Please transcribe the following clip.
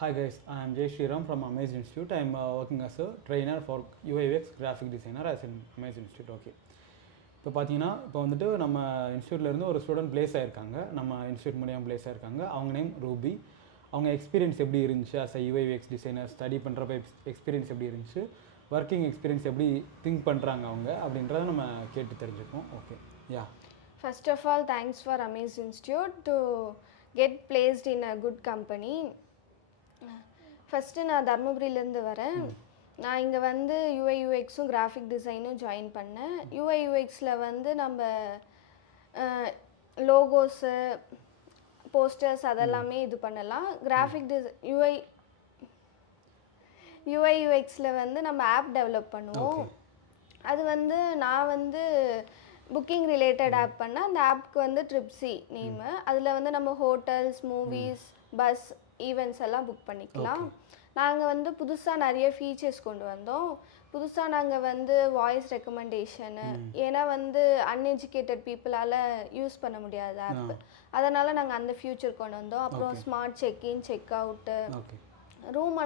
Hi guys, I am Jay Sriram from Amaze Institute. I am working as a trainer for UI/UX graphic designer as in Amaze Institute. Okay. இப்போ பார்த்தீங்கன்னா இப்போ வந்துட்டு நம்ம இன்ஸ்டியூட்லேருந்து ஒரு student place ஆகிருக்காங்க. நம்ம institute மூலியம் place ஆகிருக்காங்க. அவங்க name Ruby. அவங்க எக்ஸ்பீரியன்ஸ் எப்படி இருந்துச்சு as a UI/UX designer, study பண்ணுறப்ப எக்ஸ்பீரியன்ஸ் எப்படி இருந்துச்சு, ஒர்க்கிங் எக்ஸ்பீரியன்ஸ் எப்படி திங்க் பண்ணுறாங்க அவங்க அப்படின்றத நம்ம கேட்டு தெரிஞ்சுப்போம். Okay, yeah. First of all, thanks for Amaze Institute to get placed in a good company. First நான் தர்மபுரியிலேருந்து வரேன். நான் இங்கே வந்து UI/UXும் கிராஃபிக் டிசைனும் ஜாயின் பண்ணேன். UI/UXில் வந்து நம்ம லோகோஸு, போஸ்டர்ஸ் அதெல்லாமே இது பண்ணலாம். கிராஃபிக் UI/UXில் வந்து நம்ம ஆப் டெவலப் பண்ணுவோம். அது வந்து நான் வந்து புக்கிங் ரிலேட்டட் ஆப் பண்ணால் அந்த ஆப்புக்கு வந்து ட்ரிப்ஸி நேமு. அதில் வந்து நம்ம ஹோட்டல்ஸ், மூவிஸ், பஸ், ஈவெண்ட்ஸ் எல்லாம் புக் பண்ணிக்கலாம். நாங்கள் வந்து புதுசாக நிறைய ஃபீச்சர்ஸ் கொண்டு வந்தோம். புதுசாக நாங்கள் வந்து வாய்ஸ் ரெக்கமெண்டேஷனு, ஏன்னா வந்து அன்எஜுகேட்டட் பீப்புளால் யூஸ் பண்ண முடியாத ஆப், அதனால் நாங்கள் அந்த ஃபியூச்சர் கொண்டு வந்தோம். அப்புறம் smart check in, check out, room